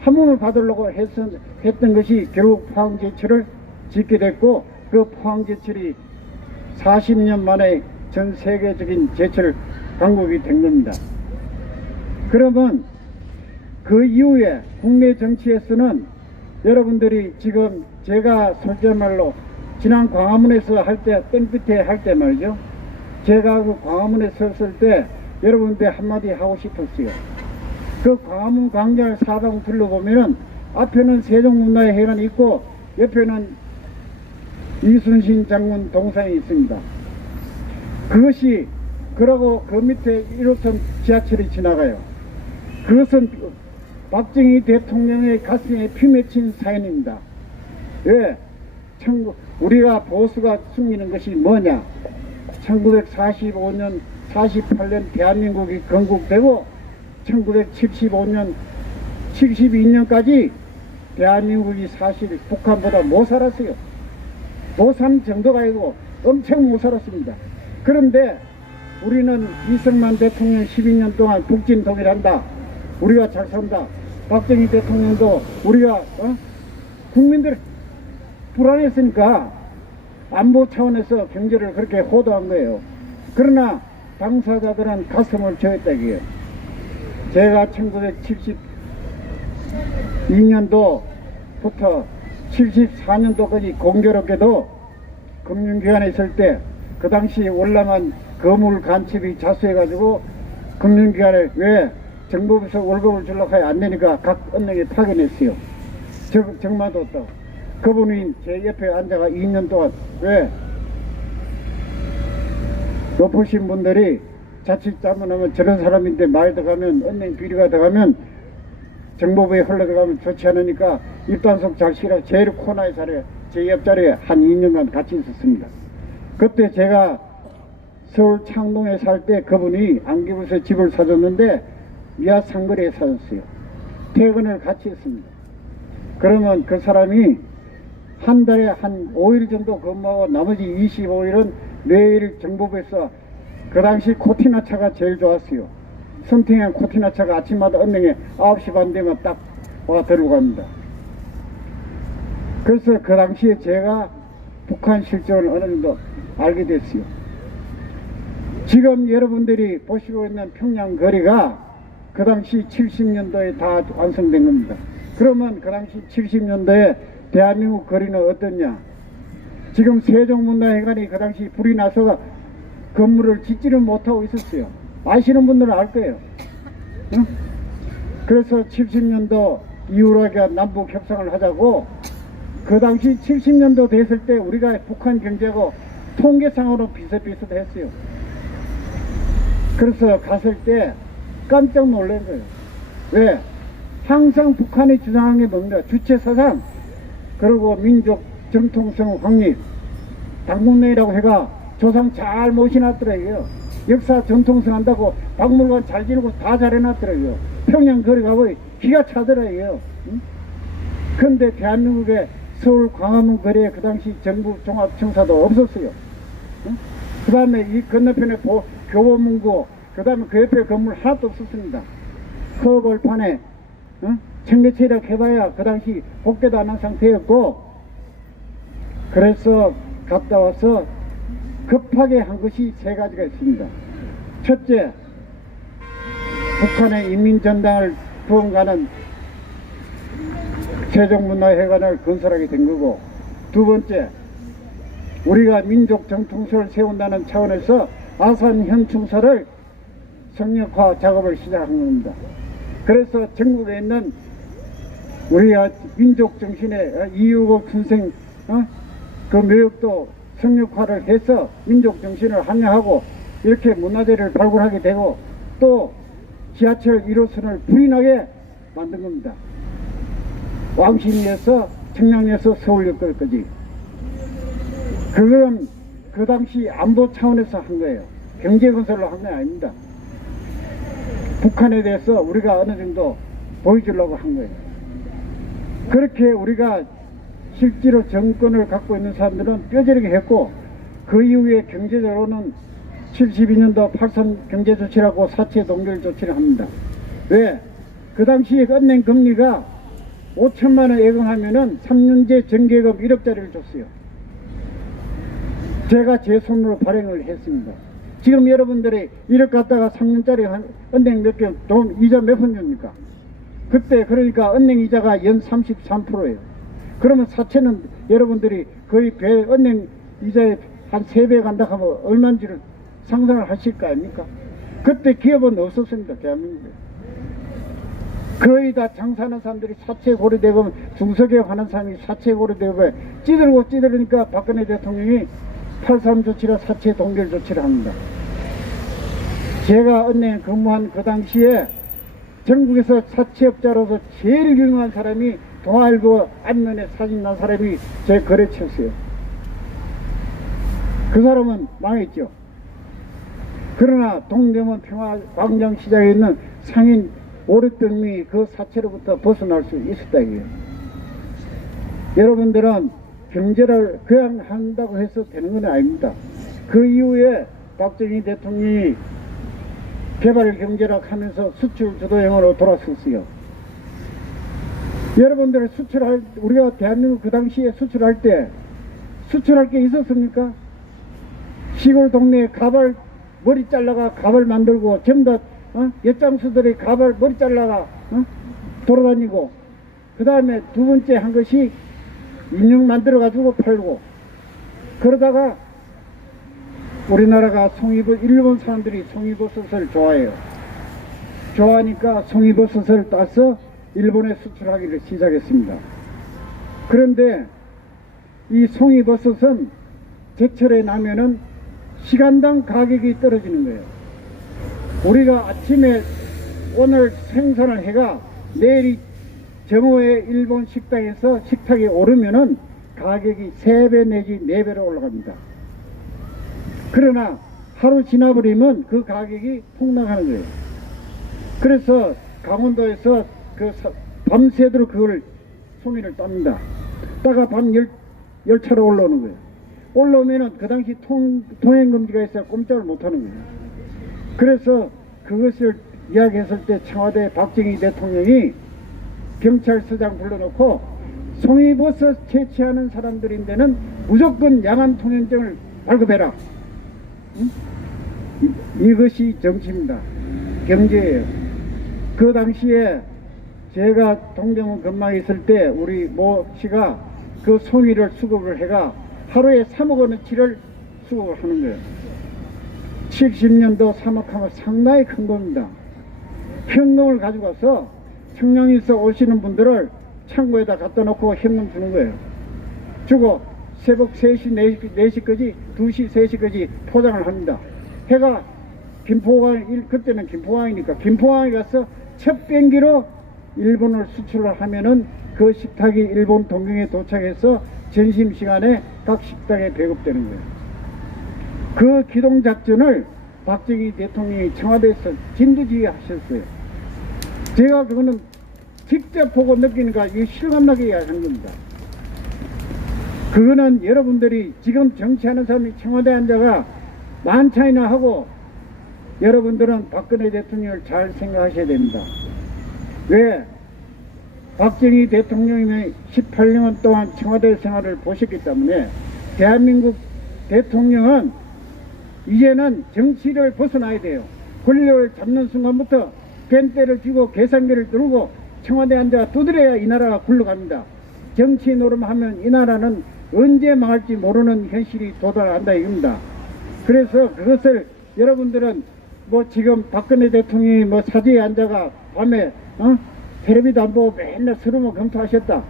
함흥을 받으려고 했던 것이 결국 포항제철을 짓게 됐고 그 포항제철이 40년 만에 전 세계적인 제철 강국이 된 겁니다. 그러면 그 이후에 국내 정치에서는 여러분들이 지금 제가 솔직한 말로 지난 광화문에서 할 때 땡볕에 할 때 말이죠. 제가 그 광화문에 섰을 때 여러분들 한마디 하고 싶었어요. 그 광화문 광장 사당 둘러보면은 앞에는 세종문화회관이 있고 옆에는 이순신 장군 동상이 있습니다. 그것이 그러고 그 밑에 1호선 지하철이 지나가요. 그것은 박정희 대통령의 가슴에 피 맺힌 사연입니다. 왜? 우리가 보수가 숨기는 것이 뭐냐? 1945년, 48년 대한민국이 건국되고 1975년, 72년까지 대한민국이 사실 북한보다 못 살았어요. 못 산 정도가 아니고 엄청 못 살았습니다. 그런데 우리는 이승만 대통령 12년 동안 북진 동일한다. 우리가 잘 산다. 박정희 대통령도 우리가 국민들 불안했으니까 안보 차원에서 경제를 그렇게 호도한 거예요. 그러나 당사자들은 가슴을 저었다기에 제가 1972년도부터 74년도까지 공교롭게도 금융기관에 있을 때 그 당시 월남한 거물 간첩이 자수해가지고 금융기관에 왜 정부에서 월급을 주려고 해야 안 되니까 각 은행에 파견했어요. 정마도 없다고. 그분이 제 옆에 앉아가 2년 동안 왜 높으신 분들이 자칫 잘못하면 저런 사람인데 말 들어가면 은행 비리가 들어가면 정보부에 흘러들어가면 좋지 않으니까 입단속 잘 시키라고 제일 코너에 자리에 제 옆자리에 한 2년간 같이 있었습니다. 그때 제가 서울 창동에 살 때 그분이 안기부에서 집을 사줬는데 미아 상거리에 사줬어요. 퇴근을 같이 했습니다. 그러면 그 사람이 한 달에 한 5일 정도 근무하고 나머지 25일은 매일 정보부에서 그 당시 코티나차가 제일 좋았어요. 선팅한 코티나차가 아침마다 은행에 9시 반 되면 딱 와 들고 갑니다. 그래서 그 당시에 제가 북한 실정을 어느 정도 알게 됐어요. 지금 여러분들이 보시고 있는 평양 거리가 그 당시 70년도에 다 완성된 겁니다. 그러면 그 당시 70년도에 대한민국 거리는 어떻냐? 지금 세종문화회관이 그 당시 불이 나서 건물을 짓지는 못하고 있었어요. 아시는 분들은 알 거예요. 응? 그래서 70년도 이후로 남북 협상을 하자고 그 당시 70년도 됐을 때 우리가 북한 경제하고 통계상으로 비슷비슷했어요. 그래서 갔을 때 깜짝 놀란 거예요. 왜? 항상 북한이 주장한 게 뭡니까? 주체사상, 그리고 민족 정통성 확립, 당국내라고 해가 조상 잘 모셔놨더라고요. 역사 전통성 한다고 박물관 잘 지내고 다 잘 해놨더라고요. 평양 거리 가보니 기가 차더라고요. 그런데 대한민국에 서울 광화문 거리에 그 당시 정부 종합청사도 없었어요. 그 다음에 이 건너편에 교보문고, 그 다음에 그 옆에 건물 하나도 없었습니다. 서울판에 청계체력 해봐야 그 당시 복대도 안 한 상태였고, 그래서 갔다 와서 급하게 한 것이 세 가지가 있습니다. 첫째, 북한의 인민전당을 부흥하는 세종문화회관을 건설하게 된 거고, 두 번째, 우리가 민족 정통사를 세운다는 차원에서 아산 현충사를 성역화 작업을 시작한 겁니다. 그래서 전국에 있는 우리가 민족 정신의 이유국 선생 그 묘역도 성역화를 해서 민족 정신을 함양하고 이렇게 문화재를 발굴하게 되고, 또 지하철 1호선을 불이 만든 겁니다. 왕십리에서 청량리에서 서울역까지. 그건 그 당시 안보 차원에서 한 거예요. 경제건설로 한 게 아닙니다. 북한에 대해서 우리가 어느 정도 보여주려고 한 거예요. 그렇게 우리가 실제로 정권을 갖고 있는 사람들은 뼈저리게 했고, 그 이후에 경제적으로는 72년도 8.3 경제조치라고 사채 동결 조치를 합니다. 왜? 그 당시에 은행 금리가 5천만 원 예금하면은 3년제 정기예금 1억짜리를 줬어요. 제가 제 손으로 발행을 했습니다. 지금 여러분들이 1억 갖다가 3년짜리 은행 몇 개, 돈 이자 몇 번 줍니까? 그때 그러니까 은행 이자가 연 33%예요. 그러면 사채는 여러분들이 거의 은행 이자에 한 3배 간다 하면 얼마인지를 상상을 하실 거 아닙니까? 그때 기업은 없었습니다. 대한민국에. 거의 다 장사하는 사람들이 사채 고려되고 중소기업 하는 사람이 사채 고려되고 찌들으니까 박근혜 대통령이 8.3 조치라 사채 동결 조치를 합니다. 제가 은행에 근무한 그 당시에 전국에서 사채업자로서 제일 유명한 사람이 동아일보 앞면에 사진 난 사람이 제 거래처였어요. 그 사람은 망했죠. 그러나 동대문 평화광장시장에 있는 상인 오랫동이 그 사채로부터 벗어날 수 있었다 이게요. 여러분들은 경제를 그냥 한다고 해서 되는 건 아닙니다. 그 이후에 박정희 대통령이 개발 경제락 하면서 수출 주도형으로 돌아섰어요. 여러분들 우리가 대한민국 그 당시에 수출할 게 있었습니까? 시골 동네에 머리 잘라가 가발 만들고 전부 다 엿장수들이 가발 머리 잘라가 돌아다니고, 그 다음에 두 번째 한 것이 인형 만들어 가지고 팔고, 그러다가 우리나라가 일본 사람들이 송이버섯을 좋아해요. 좋아하니까 송이버섯을 따서 일본에 수출하기를 시작했습니다. 그런데 이 송이버섯은 제철에 나면은 시간당 가격이 떨어지는 거예요. 우리가 아침에 오늘 생선을 해가 내일이 정오에 일본 식당에서 식탁에 오르면은 가격이 3배 내지 4배로 올라갑니다. 그러나 하루 지나버리면 그 가격이 폭락하는 거예요. 그래서 강원도에서 밤새도록 그걸 송이를 땁니다. 따가 밤 열차로 올라오는 거예요. 올라오면은 그 당시 통행금지가 있어서 꼼짝을 못하는 거예요. 그래서 그것을 이야기했을 때 청와대 박정희 대통령이 경찰서장 불러놓고 송이버섯 채취하는 사람들인데는 무조건 양안 통행증을 발급해라. 이것이 정치입니다. 경제예요. 그 당시에 제가 동대문 근무에 있을 때 우리 모 씨가 그 송이를 수급을 해가 하루에 3억 원어치를 수급을 하는 거예요. 70년도 3억 하면 상당히 큰 겁니다. 현금을 가지고 와서 청량에서 오시는 분들을 창고에다 갖다 놓고 현금 주는 거예요. 주고 새벽 3시, 4시까지 2시, 3시까지 포장을 합니다. 해가 그때는 김포항이니까 김포항에 가서 첫 비행기로 일본을 수출을 하면은 그 식탁이 일본 동경에 도착해서 점심시간에 각 식당에 배급되는 거예요. 그 기동작전을 박정희 대통령이 청와대에서 진두지휘 하셨어요. 제가 그거는 직접 보고 느끼니까 이 실감나게 하는 겁니다. 그거는 여러분들이 지금 정치하는 사람이 청와대 앉아가 만차이나 하고, 여러분들은 박근혜 대통령을 잘 생각하셔야 됩니다. 왜? 박정희 대통령이 18년 동안 청와대 생활을 보셨기 때문에 대한민국 대통령은 이제는 정치를 벗어나야 돼요. 권력을 잡는 순간부터 펜대를 쥐고 계산기를 들고 청와대 앉아 두드려야 이 나라가 굴러갑니다. 정치 노름하면 이 나라는 언제 망할지 모르는 현실이 도달한다 이겁니다. 그래서 그것을 여러분들은 지금 박근혜 대통령이 사저에 앉아가 밤에 텔레비도 안 보고 맨날 서로만 검토하셨다,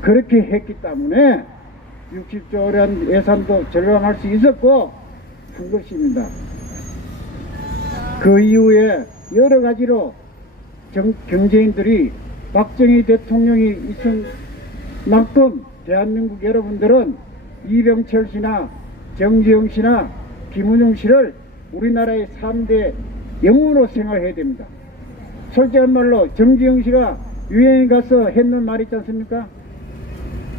그렇게 했기 때문에 60조라는 예산도 절감할 수 있었고 한 것입니다. 그 이후에 여러 가지로 경제인들이 박정희 대통령이 있은 만큼 대한민국 여러분들은 이병철 씨나 정주영 씨나 김은용 씨를 우리나라의 3대 영웅으로 생각해야 됩니다. 솔직한 말로 정주영 씨가 유엔에 가서 했는 말 있지 않습니까?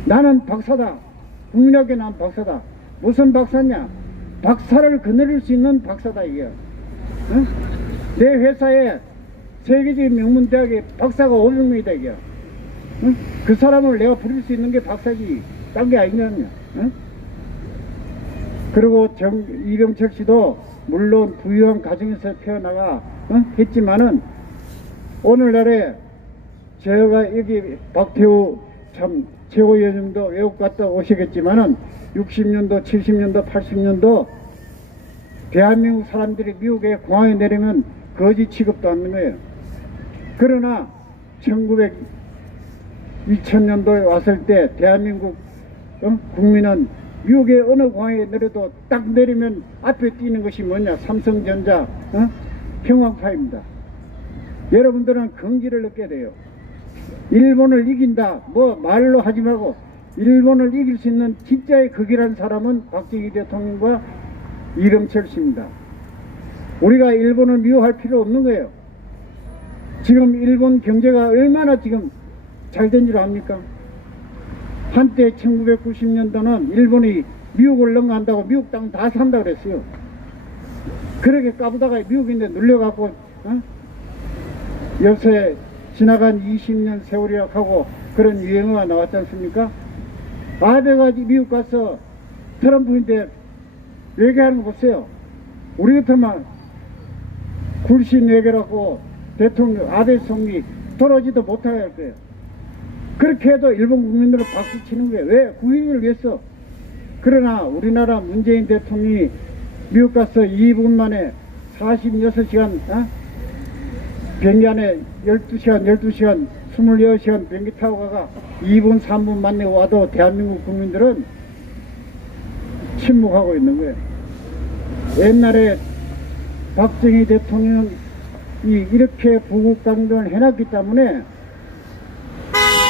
나는 박사다. 국민학교 난 박사다. 무슨 박사냐? 박사를 거느릴 수 있는 박사다 이게. 응? 내 회사에 세계적인 명문대학에 박사가 500명이다 이게. 응? 그 사람을 내가 부릴 수 있는 게 박사지 딴 게 아니냐냐. 응? 그리고 이병철 씨도 물론 부유한 가정에서 태어나가 했지만은 오늘날에 제가 여기 박태우 참 최고위원님도 외국 갔다 오시겠지만은 60년도, 70년도, 80년도 대한민국 사람들이 미국에 공항에 내리면 거지 취급도 하는 거예요. 그러나 2000년도에 왔을 때 대한민국 국민은 미국의 어느 공항에 내려도 딱 내리면 앞에 뛰는 것이 뭐냐? 삼성전자 평황파입니다. 여러분들은 긍지를 느껴야 돼요. 일본을 이긴다 뭐 말로 하지 말고 일본을 이길 수 있는 진짜의 극이라는 사람은 박정희 대통령과 이병철 씨입니다. 우리가 일본을 미워할 필요 없는 거예요. 지금 일본 경제가 얼마나 지금 잘 된 줄 압니까? 한때 1990년도는 일본이 미국을 능가한다고 미국 땅 다 산다고 그랬어요. 그렇게 까부다가 미국인데 눌려갖고 요새 지나간 20년 세월이라고 하고 그런 유행어가 나왔지 않습니까? 아베가 미국 가서 트럼프인데 얘기하는 거 보세요. 우리 같으면 굴신 얘기라고 대통령 아베 총리 돌아오지도 못하게 할 거예요. 그렇게 해도 일본 국민들은 박수 치는 거예요. 왜? 국익을 위해서. 그러나 우리나라 문재인 대통령이 미국 가서 2분 만에 46시간 비행기 안에 12시간 26시간 비행기 타고 가가 2분 3분 만에 와도 대한민국 국민들은 침묵하고 있는 거예요. 옛날에 박정희 대통령이 이렇게 부국강등을 해놨기 때문에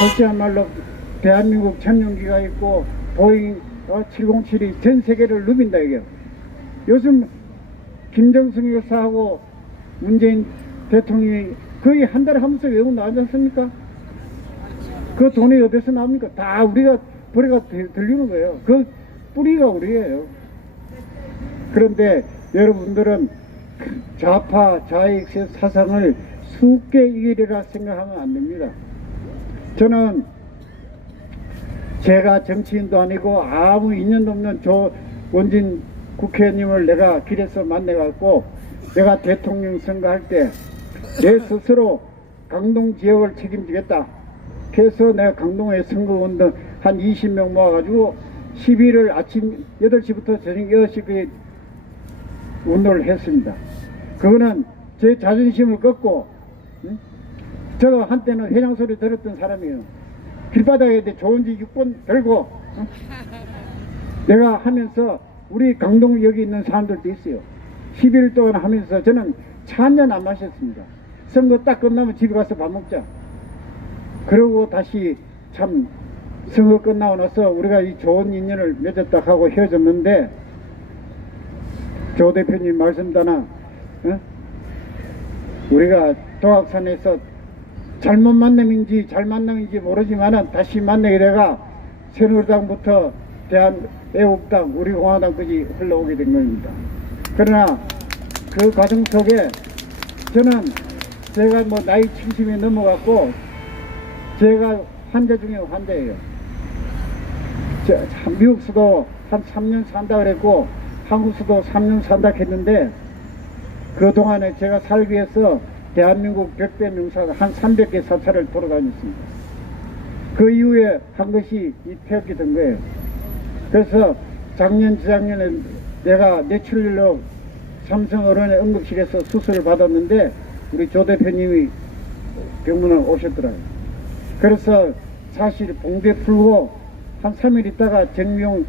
솔직한말로 대한민국 천연기가 있고 보잉 707이 전 세계를 누빈다 이게. 요즘 김정숙 여사하고 문재인 대통령이 거의 한 달에 한 번씩 외국 나오지 않습니까? 그 돈이 어디서 나옵니까? 다 우리가 벌이가 들리는 거예요. 그 뿌리가 우리예요. 그런데 여러분들은 좌파 좌익 사상을 쉽게 이기리라 생각하면 안 됩니다. 저는 제가 정치인도 아니고 아무 인연도 없는 조원진 국회의원님을 내가 길에서 만나갖고 내가 대통령 선거할 때 내 스스로 강동 지역을 책임지겠다. 그래서 내가 강동에 선거운동 한 20명 모아가지고 12일 아침 8시부터 저녁 6시까지 운동을 했습니다. 그거는 제 자존심을 꺾고 제가 한때는 회장 소리 들었던 사람이에요. 길바닥에 좋은지 6번 들고 내가 하면서 우리 강동 여기 있는 사람들도 있어요. 10일 동안 하면서 저는 차 한 잔 안 마셨습니다. 선거 딱 끝나면 집에 가서 밥 먹자. 그러고 다시 참 선거 끝나고 나서 우리가 이 좋은 인연을 맺었다 하고 헤어졌는데 조 대표님 말씀다나 우리가 도악산에서 잘못 만남인지 잘 만남인지 모르지만은 다시 만나게 돼가 새누리당부터 대한애국당 우리 공화당까지 흘러오게 된 겁니다. 그러나 그 과정 속에 저는 제가 뭐 나이 70이 넘어갔고 제가 환자 중에 환자예요. 미국서도 한 3년 산다 그랬고 한국서도 3년 산다 했는데 그동안에 제가 살기 위해서 대한민국 100대 명사 한 300개 사찰을 돌아다녔습니다. 그 이후에 한 것이 이 태극기 된 거예요. 그래서 작년, 재작년에 내가 뇌출혈로 삼성 어른의 응급실에서 수술을 받았는데 우리 조 대표님이 병문안 오셨더라고요. 그래서 사실 봉대 풀고 한 3일 있다가 정명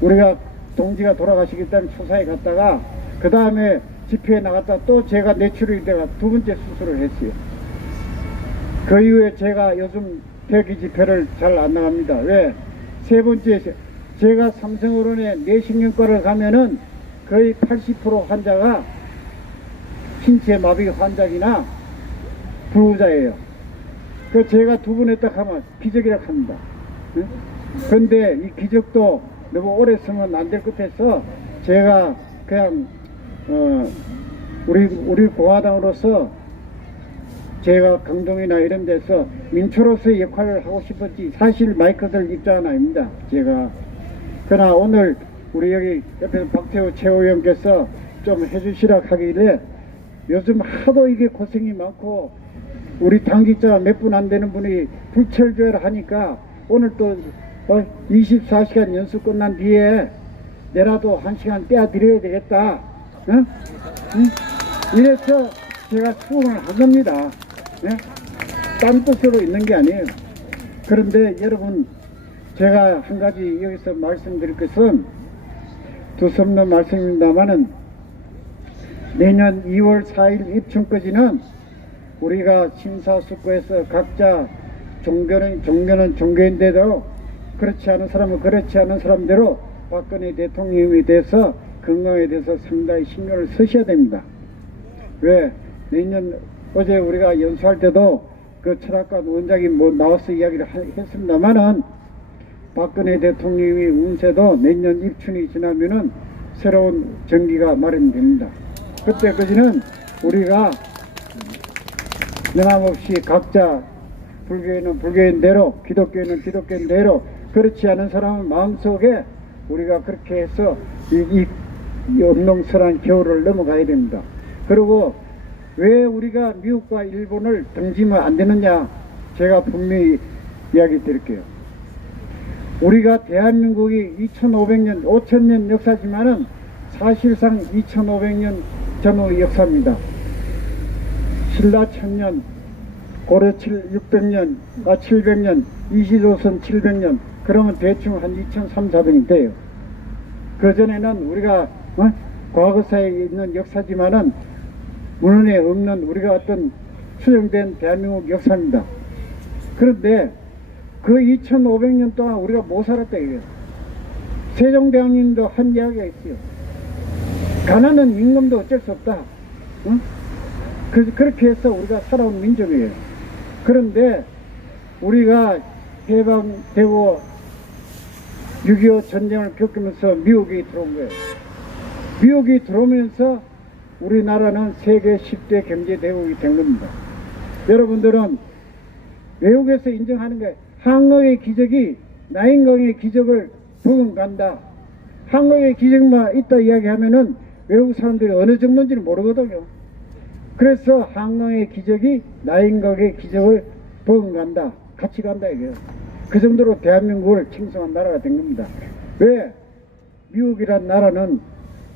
우리가 동지가 돌아가시기 때문에 초사에 갔다가 그 다음에 집회에 나갔다 또 제가 뇌출혈이 돼가 두 번째 수술을 했어요. 그 이후에 제가 요즘 대기 집회를 잘 안 나갑니다. 왜? 세 번째 제가 삼성어른의 뇌신경과를 가면은 거의 80% 환자가 신체 마비 환자이나 불구자예요. 그 제가 두 번 했다 하면 기적이라고 합니다. 그런데 이 기적도 너무 오래 쓰면 안 될 것 같아서 제가 그냥 우리 공화당으로서 제가 강동이나 이런 데서 민초로서의 역할을 하고 싶었지 사실 마이크들 입장은 아닙니다. 제가 그러나 오늘 우리 여기 옆에서 박태호 최고위원께서 좀 해주시라 하길래 요즘 하도 이게 고생이 많고 우리 당직자 몇 분 안 되는 분이 불철주야를 하니까 오늘 또 24시간 연수 끝난 뒤에 내라도 1시간 떼어 드려야 되겠다. 이래서 제가 수긍을 한 겁니다. 예? 딴 뜻으로 있는 게 아니에요. 그런데 여러분, 제가 한 가지 여기서 말씀드릴 것은 두서없는 말씀입니다만은 내년 2월 4일 입춘까지는 우리가 심사숙고해서 각자 종교는 종교인대로 그렇지 않은 사람은 그렇지 않은 사람대로 박근혜 대통령에 대해서 건강에 대해서 상당히 신경을 쓰셔야 됩니다. 왜? 내년 어제 우리가 연수할 때도 그 철학관 원장이 뭐 나와서 이야기를 했습니다만은 박근혜 대통령의 운세도 내년 입춘이 지나면은 새로운 정기가 마련됩니다. 그때까지는 우리가 영함없이 각자 불교인은 불교인대로 기독교인은 기독교인대로 그렇지 않은 사람은 마음속에 우리가 그렇게 해서 이 엄농설한 겨울을 넘어가야 됩니다. 그리고 왜 우리가 미국과 일본을 등지면 안 되느냐, 제가 분명히 이야기 드릴게요. 우리가 대한민국이 2500년 5000년 역사지만은 사실상 2500년 전후 역사입니다. 신라 1000년, 고려 600년, 700년, 이시조선 700년, 그러면 대충 한 2300~2400년 돼요. 그전에는 우리가 과거사에 있는 역사지만은 문헌에 없는 우리가 어떤 수정된 대한민국 역사입니다. 그런데 그 2500년 동안 우리가 못 살았다 이거예요. 세종대왕님도 한 이야기가 있어요. 가난한 임금도 어쩔 수 없다. 응? 그렇게 해서 우리가 살아온 민족이에요. 그런데 우리가 해방되고 6.25 전쟁을 겪으면서 미국이 들어온 거예요. 미국이 들어오면서 우리나라는 세계 10대 경제대국이 된 겁니다. 여러분들은 외국에서 인정하는 게 한국의 기적이 나인강의 기적을 버금간다. 한국의 기적만 있다 이야기하면은 외국 사람들이 어느 정도인지는 모르거든요. 그래서 한강의 기적이 나인강의 기적을 버금간다. 같이 간다 이게요. 그 정도로 대한민국을 칭송한 나라가 된 겁니다. 왜? 미국이란 나라는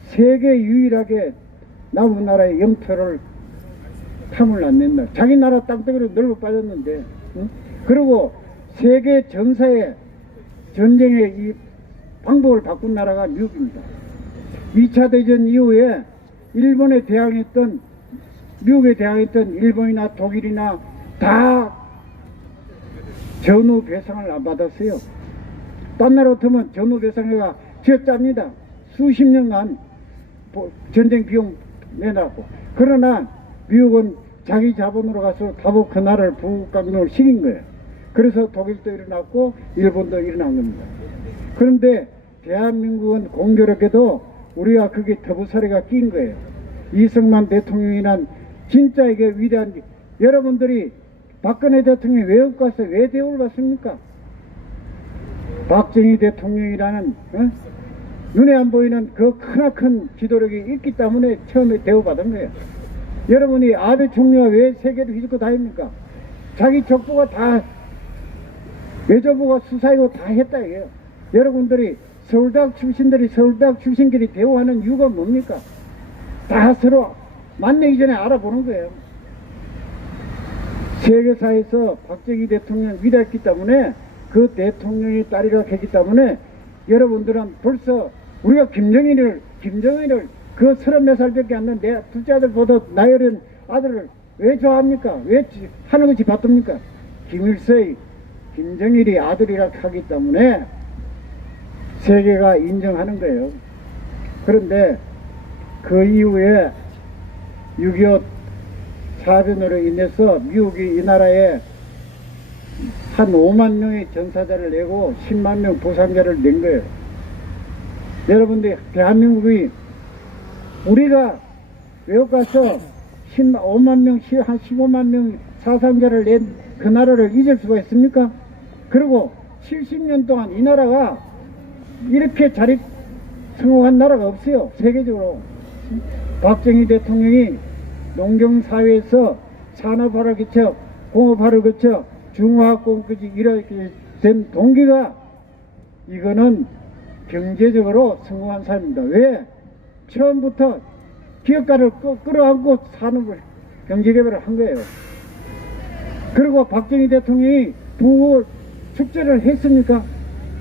세계 유일하게 남은 나라의 영토를 탐을 안 낸다. 자기 나라 땅덩이로 넓어 빠졌는데, 응? 그리고 세계 전사의 전쟁의 이 방법을 바꾼 나라가 미국입니다. 2차 대전 이후에 일본에 대항했던, 미국에 대항했던 일본이나 독일이나 다 전후 배상을 안 받았어요. 딴 나라 같으면 전후 배상회가 쥐어짭니다. 수십 년간 전쟁 비용 내놨고. 그러나 미국은 자기 자본으로 가서 다보 그 나라를 부강력을 시킨 거예요. 그래서 독일도 일어났고 일본도 일어난 겁니다. 그런데 대한민국은 공교롭게도 우리가 그게 터부사리가 낀 거예요. 이승만 대통령이란 진짜 이게 위대한, 여러분들이 박근혜 대통령이 외국 가서 왜 대우를 받습니까? 박정희 대통령이라는 눈에 안 보이는 그 크나큰 지도력이 있기 때문에 처음에 대우받은 거예요. 여러분이 아베 총리가 왜 세계를 휘젓고 다닙니까? 자기 족보가 다, 외교부가 수사이고 다 했다 이게요. 여러분들이 서울대학 출신들이 서울대학 출신끼리 대우하는 이유가 뭡니까? 다 서로 만나기 전에 알아보는 거예요. 세계사에서 박정희 대통령 위대했기 때문에 그 대통령의 딸이라 했기 때문에 여러분들은 벌써 우리가 김정일을 그 34살밖에 안 된 내 둘째 아들보다 나이 어린 아들을 왜 좋아합니까? 왜 하늘같이 받듭니까? 김일성의 김정일이 아들이라 하기 때문에 세계가 인정하는 거예요. 그런데 그 이후에 6.25 사변으로 인해서 미국이 이 나라에 한 5만 명의 전사자를 내고 10만 명 부상자를 낸 거예요. 여러분들, 대한민국이 우리가 외국 가서 5만 명, 한 15만 명 사상자를 낸 그 나라를 잊을 수가 있습니까? 그리고 70년 동안 이 나라가 이렇게 자리 성공한 나라가 없어요. 세계적으로. 박정희 대통령이 농경사회에서 산업화를 거쳐 공업화를 거쳐 중화학공까지 이렇게 된 동기가, 이거는 경제적으로 성공한 사람입니다. 왜? 처음부터 기업가를 끌어안고 산업을 경제개발을 한 거예요. 그리고 박정희 대통령이 부호 축제를 했습니까?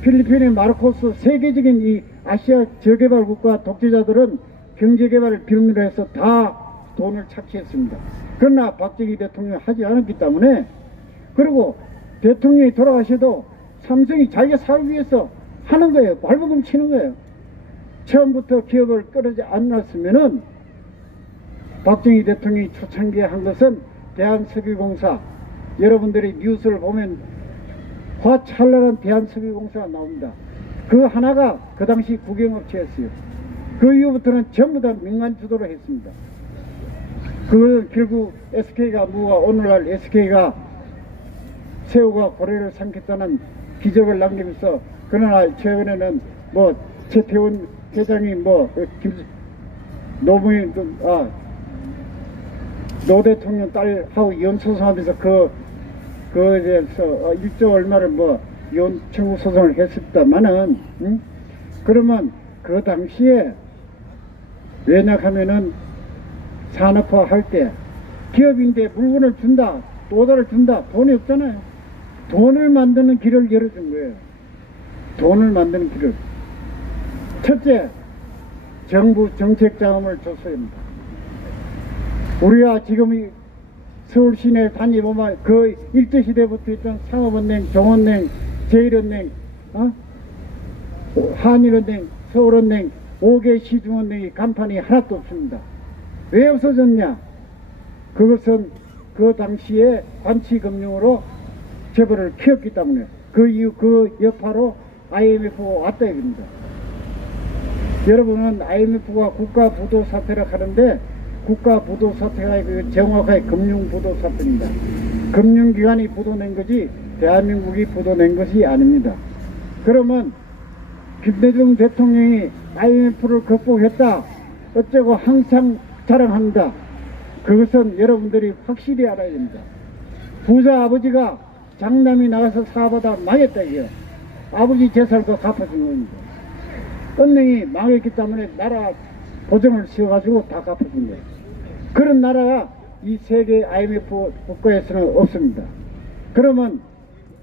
필리핀의 마르코스 세계적인 이 아시아 저개발 국가 독재자들은 경제개발을 빌미로 해서 다 돈을 착취했습니다. 그러나 박정희 대통령이 하지 않았기 때문에, 그리고 대통령이 돌아가셔도 삼성이 자기가 살기 위해서 하는 거예요. 발버둥 치는 거예요. 처음부터 기업을 끌지 않았으면은 박정희 대통령이 초창기에 한 것은 대한석유공사, 여러분들이 뉴스를 보면 화찰나란 대한석유공사가 나옵니다. 그 하나가 그 당시 국영업체였어요. 그 이후부터는 전부 다 민간 주도로 했습니다. 그 결국 SK가 무가 오늘날 SK가 새우가 고래를 삼켰다는 기적을 남기면서, 그러나 최근에는 뭐 최태원 회장이 노 대통령 딸하고 연소송하면서 그에서 1조 얼마를 연 청구 소송을 했었다마는, 그러면 그 당시에 왜냐하면은 산업화 할 때 기업인데 물건을 준다, 도달을 준다, 돈이 없잖아요. 돈을 만드는 길을 열어준 거예요. 돈을 만드는 길을. 첫째, 정부 정책 자금을 줬어야 합니다. 우리가 지금 이 서울 시내 다니보면 그 일제시대부터 있던 상업은행, 종은행, 제일은행, 한일은행, 서울은행, 5개 시중은행이 간판이 하나도 없습니다. 왜 없어졌냐? 그것은 그 당시에 관치금융으로 재벌을 키웠기 때문에, 그 이후 그 여파로 IMF가 왔다 이겁니다. 여러분은 IMF가 국가부도 사태를 하는데, 국가부도 사태가 정확하게 금융부도 사태입니다. 금융기관이 부도낸 거지 대한민국이 부도낸 것이 아닙니다. 그러면 김대중 대통령이 IMF를 극복했다 어쩌고 항상 자랑합니다. 그것은 여러분들이 확실히 알아야 됩니다. 부자 아버지가 장남이 나가서 사업하다 망했다 이게요. 아버지 재산도 갚아준 겁니다. 은행이 망했기 때문에 나라 보증을 씌워가지고 다 갚아준 거예요. 그런 나라가 이 세계 IMF 국가에서는 없습니다. 그러면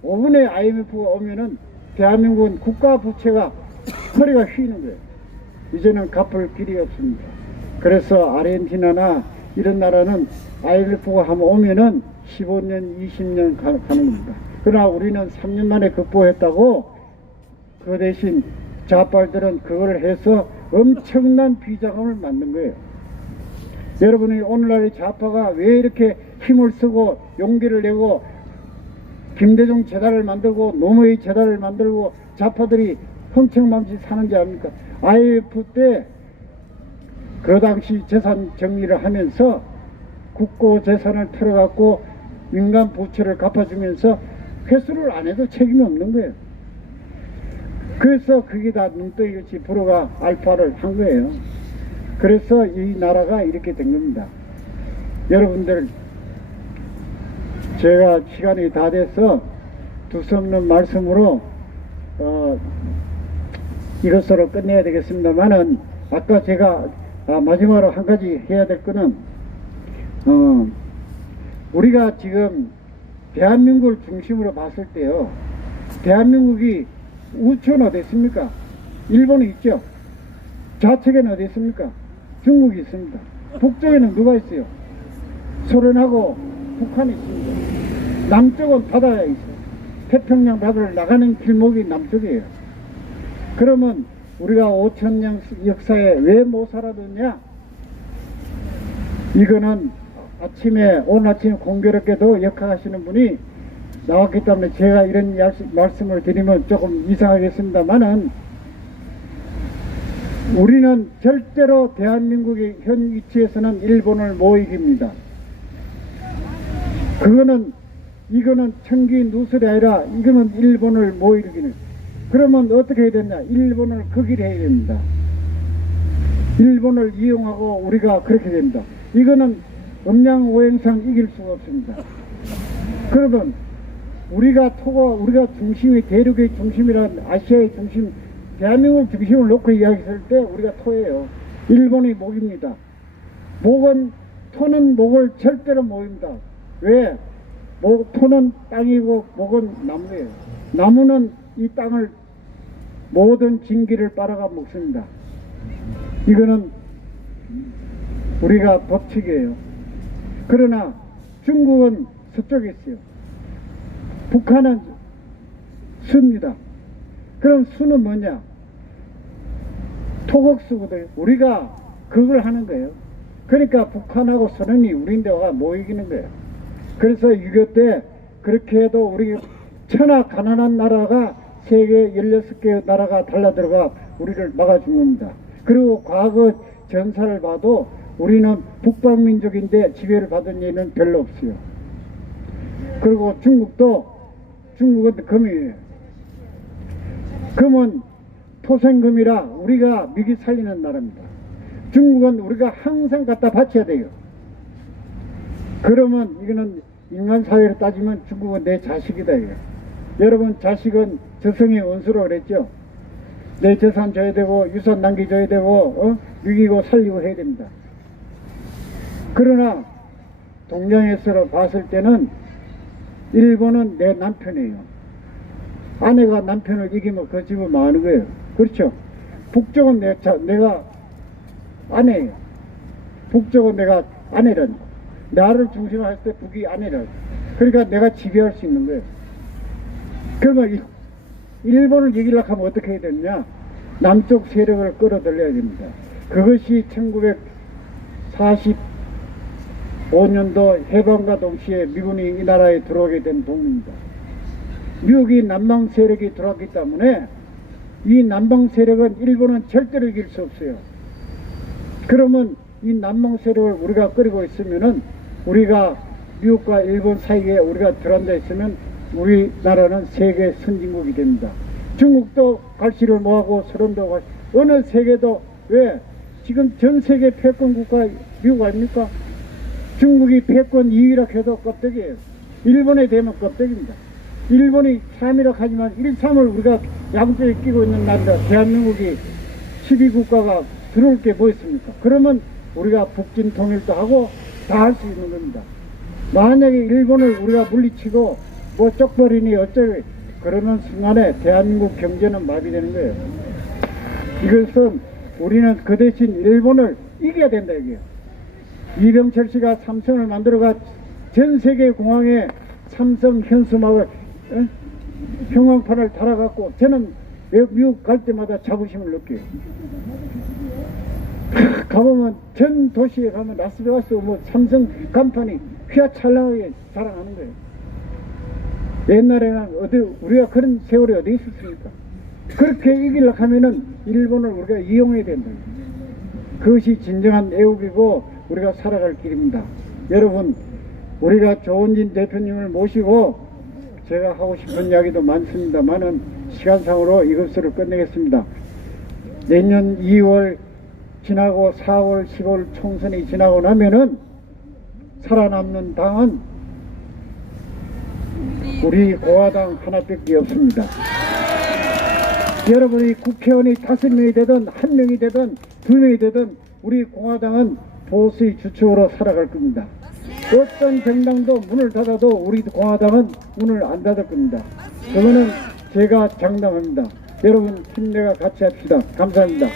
5분의 IMF가 오면은 대한민국은 국가 부채가 허리가 휘는 거예요. 이제는 갚을 길이 없습니다. 그래서 아르헨티나나 이런 나라는 IMF가 한번 오면은 15년, 20년 가는 겁니다. 그러나 우리는 3년 만에 극복했다고, 그 대신 좌빨들은 그걸 해서 엄청난 비자금을 만든 거예요. 여러분이 오늘날의 좌파가 왜 이렇게 힘을 쓰고 용기를 내고 김대중 재단을 만들고 노무현 재단을 만들고 좌파들이 흥청망치 사는지 압니까? IMF 때 그 당시 재산 정리를 하면서 국고 재산을 털어갖고 민간 부채를 갚아주면서 회수를 안 해도 책임이 없는 거예요. 그래서 그게 다 눈덩이같이 불어가 알파를 한 거예요. 그래서 이 나라가 이렇게 된 겁니다. 여러분들, 제가 시간이 다 돼서 두서없는 말씀으로 이것으로 끝내야 되겠습니다만은, 아까 제가 마지막으로 한 가지 해야 될 거는, 우리가 지금 대한민국을 중심으로 봤을 때요, 대한민국이 우측은 어디 있습니까? 일본이 있죠. 좌측에는 어디 있습니까? 중국이 있습니다. 북쪽에는 누가 있어요? 소련하고 북한이 있습니다. 남쪽은 바다가 있어요. 태평양 바다를 나가는 길목이 남쪽이에요. 그러면 우리가 5,000년 역사에 왜 못 살아뒀냐? 이거는 아침에, 오늘 아침 공교롭게도 역학하시는 분이 나왔기 때문에 제가 이런 말씀을 드리면 조금 이상하겠습니다만은, 우리는 절대로 대한민국의 현 위치에서는 일본을 못 이깁니다. 이거는 청기 누설이 아니라 이거는 일본을 못 이기는. 그러면 어떻게 해야 되냐? 일본을 극일해야 됩니다. 일본을 이용하고 우리가 그렇게 됩니다. 이거는 음양오행상 이길 수가 없습니다. 그러면 우리가 중심이, 대륙의 중심이란 아시아의 중심, 대한민국 중심을 놓고 이야기했을 때 우리가 토예요. 일본이 목입니다. 토는 목을 절대로 모입니다. 왜? 토는 땅이고 목은 나무예요. 나무는 이 땅을 모든 진기를 빨아가 먹습니다. 이거는 우리가 법칙이에요. 그러나 중국은 서쪽에 있어요. 북한은 수입니다. 그럼 수는 뭐냐? 토국수거든요. 우리가 그걸 하는 거예요. 그러니까 북한하고 소련이 우리인데가 못 이기는 거예요. 그래서 6.25 때 그렇게 해도 우리 천하 가난한 나라가 세계 16개 나라가 달라들어가 우리를 막아준 겁니다. 그리고 과거 전사를 봐도 우리는 북방민족인데 지배를 받은 예는 별로 없어요. 그리고 중국은 금이에요. 금은 토생금이라 우리가 미기 살리는 나라입니다. 중국은 우리가 항상 갖다 바쳐야 돼요. 그러면 이거는 인간사회로 따지면 중국은 내 자식이다 이거. 여러분, 자식은 저성의 원수로 그랬죠. 내 재산 줘야 되고 유산 남겨줘야 되고 먹이고 살리고 해야 됩니다. 그러나 동양에서 봤을 때는 일본은 내 남편이에요. 아내가 남편을 이기면 그 집은 망하는 거예요. 그렇죠? 북쪽은 내가 아내예요. 북쪽은 내가 아내라니. 나를 중심으로 할 때 북이 아내라고. 그러니까 내가 지배할 수 있는 거예요. 그러면 일본을 이기려고 하면 어떻게 해야 되느냐? 남쪽 세력을 끌어들여야 됩니다. 그것이 1945년도 해방과 동시에 미군이 이 나라에 들어오게 된 동기입니다. 미국이 남방 세력이 들어왔기 때문에 이 남방 세력은 일본은 절대로 이길 수 없어요. 그러면 이 남방 세력을 우리가 끌고 있으면은 우리가 미국과 일본 사이에 우리가 들어앉아 있으면 우리나라는 세계 선진국이 됩니다. 중국도 갈시를 뭐하고 소련도 어느 세계도 왜 지금 전 세계 패권 국가 미국 아닙니까? 중국이 패권 2위라 해도 껍데기예요. 일본에 되면 껍데기입니다. 일본이 3위라 하지만 1, 3을 우리가 양쪽에 끼고 있는 나라라. 대한민국이 12국가가 들어올 게 뭐 있습니까? 그러면 우리가 북진 통일도 하고 다 할 수 있는 겁니다. 만약에 일본을 우리가 물리치고 뭐 쪽벌이니 어쩌고 그러는 순간에 대한민국 경제는 마비되는 거예요. 이것은 우리는 그 대신 일본을 이겨야 된다 이게요. 이병철 씨가 삼성을 만들어가 전 세계 공항에 삼성 현수막을 형광판을 달아갖고 저는 미국 갈 때마다 자부심을 느껴요. 가보면 전 도시에 가면 라스베가스 뭐 삼성 간판이 휘어찰랑하게 자랑하는 거예요. 옛날에는 우리가 그런 세월이 어디 있었습니까? 그렇게 이기려고 하면은 일본을 우리가 이용해야 된다. 그것이 진정한 애국이고 우리가 살아갈 길입니다. 여러분, 우리가 조은진 대표님을 모시고 제가 하고 싶은 이야기도 많습니다만은 시간상으로 이것으로 끝내겠습니다. 내년 2월 지나고 4월, 10월 총선이 지나고 나면은 살아남는 당은 우리 공화당 하나밖에 없습니다. 여러분이 국회의원이 5명이 되든 1명이 되든 2명이 되든 우리 공화당은 보수의 주축으로 살아갈 겁니다. 어떤 정당도 문을 닫아도 우리 공화당은 문을 안 닫을 겁니다. 그거는 제가 장담합니다. 여러분 힘내가 같이 합시다. 감사합니다.